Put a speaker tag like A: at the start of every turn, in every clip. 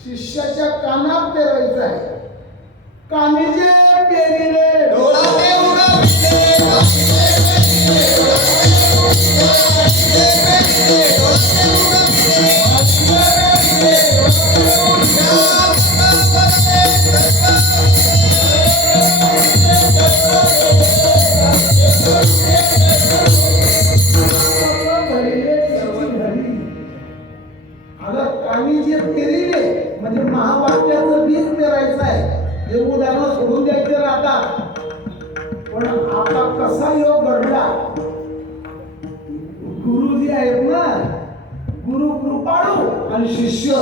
A: शिष्याच्या कानात पेरायचं आहे. कानी गुरुजी आहेत ना. गुरु कृपाळू आणि शिष्य.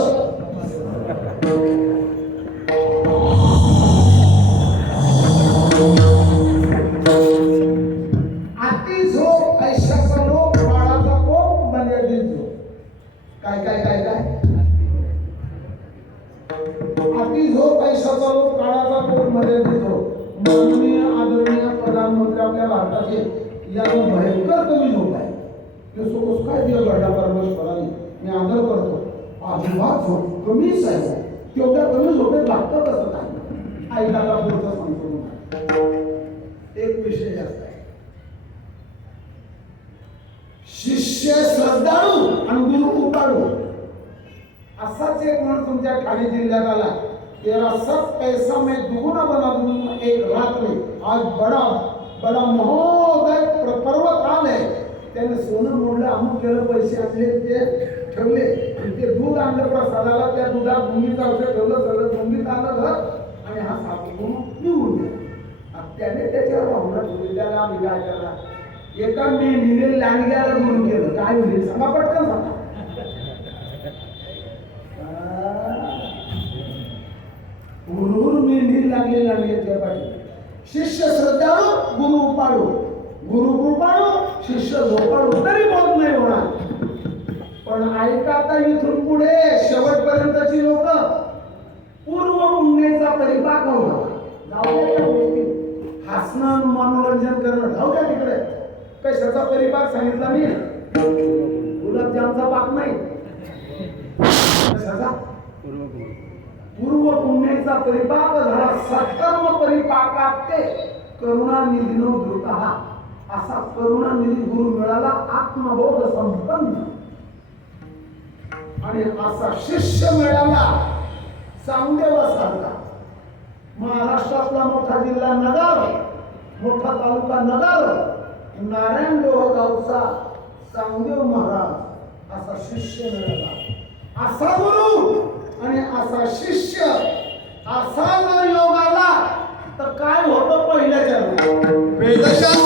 A: अति झोप ऐशाचा लोक बाळाचा कोप मर्यादित झोप. काय काय काय काय? अति झोप पैशाचा लोक काळाचा कोप मर्यादित झोप. माननीय आदरणीय प्रधानमंत्री आपल्या भारताचे यातून भयंकर कमी झोप हे सोबत काय दिवस घडला परमेश्वराने? मी आदर करतो. अजिबात झोप कमीच आहे तेवढ्या कमी झोपेत लागतं कसं काय ऐकायला पुढचं सांगतो एक विषय जास्त आहे. शिष्य श्रद्धाळू आणि गुरु उपाडू असाच एक म्हणून तुमच्या ठाणे जिल्ह्यात आला. तेरा सब पैसा मैं दुगुना बना दूं एक रात में आज बड़ा बड़ा महोदय प्र- पर्व काल है त्याने सोनं मोडलं अमुक केलं पैसे आणले ते ठेवले ते दूध आणलं प्रसादाला त्या दुधात भूमीचं औषध ठेवलं सगळं भूमीत आलं घर आणि हा सापडून निघून गेला. त्याने त्याच्यावर भावना ठेवली त्याला आम्ही काय एका मेंढीने लांडग्याला म्हणून केलं काय होईल सांगा पटकन सांगा. गुरुर मेंढी लागले लांडग्याच्या पाठी शिष्य श्रद्धाळू गुरु उपाडू. गुरु कृपाळू शिष्य झोपाळू तरी बोध नाही होणार पण ऐका आता इथून पुढे शेवटपर्यंतची लोक पूर्व पुण्याचा परिपाक हसणं मनोरंजन करणं जाऊ द्या तिकडे. कशाचा परिपाक सांगितला मी? गुलाबजामचा पाक नाही. कशाचा? पूर्व पुण्याचा परिपाक झाला. सत्कर्म परिपाकात. ते करुणानिधीनो धृत असा करुणानिधी गुरु मिळाला आत्मबोध संपन्न. आणि असा शिष्य मिळाला. चांगदेवासारखा महाराष्ट्रातला मोठा जिल्हा नगर मोठा तालुका नगर नारायण गावचा चांगदेव महाराज असा शिष्य मिळाला. असा गुरु आणि असा शिष्य असा जर योग आला तर काय होतं पहिल्या जन्मात?
B: वेदशास्त्र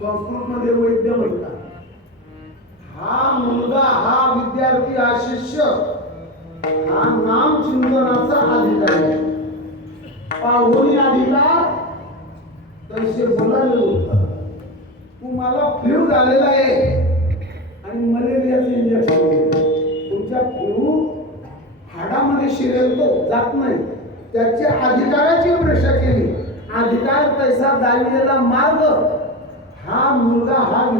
A: संस्कृतमध्ये वैद्य म्हणतात. हा मुलगा हा विद्यार्थी हा शिष्य हा नाम चिंतनाचा अधिकारी आहे. पाहुणी अधिकार तसे बोलायला होतं. तुम्हाला मला फ्लू झालेला आहे. आणि मलेरियाचं इंजेक्शन तुमच्या फ्लू हाडामध्ये शिरेल तो जात नाही. त्याच्या अधिकाराची प्रश्न केली. अधिकार तैसा दाविलेला मार्ग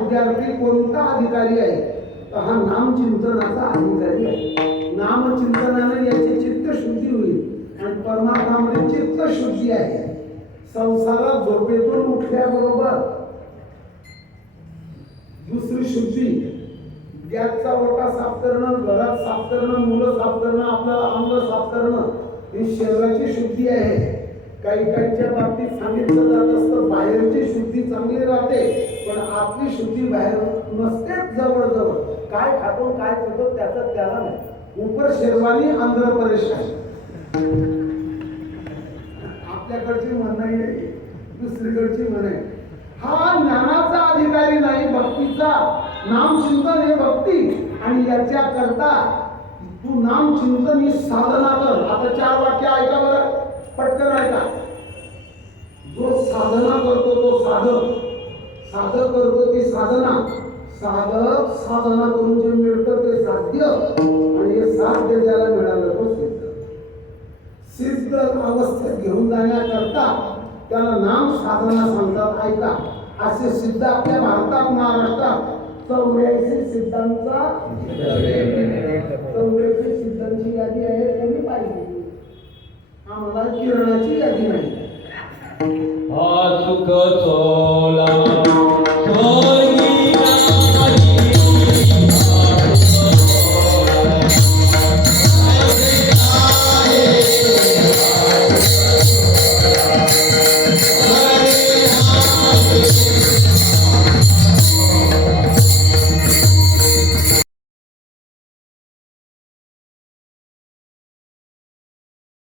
A: मुलगा हा विद्यार्थी कोणता अधिकारी आहे? तर हा नामचिंतनाचा अधिकारी आहे. नामचिंतनाने याची चित्तशुद्धी होईल. आणि परमात्मामध्ये चित्तशुद्धी आहे. संसारात झोपेतून उठल्याबरोबर दुसरी शुद्धी गॅसचा ओटा साफ करणं घरात साफ करणं मुलं साफ करणं आपल्याला अंग साफ करणं ही शरीराची शुद्धी आहे. काही काहीच्या बाबतीत सांगितलं जात असतं बाहेरची शुद्धी चांगली राहते पण आपली शुद्धी बाहेर नसतेच जवळजवळ. काय खातो काय करतो त्याचा त्याला नाही. उपर शेरवानी आंध्र प्रदेश आहे. आपल्याकडची म्हण आहे. दुसरीकडची म्हण आहे. हा ज्ञानाचा अधिकारी नाही भक्तीचा. नाम चिंतन हे भक्ती. आणि याच्या करता तू नाम चिंतन ही साधना कर. आता चार वाक्य ऐका बरं. पटकन ऐका. जो साधना करतो तो साधक. साधक करतो ती साधना. साधक साधना करून जे मिळतं ते साध्य आणि हे साध्य ज्याला मिळालं तो सिद्ध. सिद्ध अवस्थेत घेऊन जाण्याकरता त्याला नाम साधना सांगतात ऐका. असे सिद्ध आपल्या भारतात महाराष्ट्रात चौऱ्याऐंशी सिद्धांचा चौऱ्याऐंशी सिद्धांची यादी आहे त्यांनी पाहिली. आम्हाला किरणाची यादी नाही.
C: हा सुख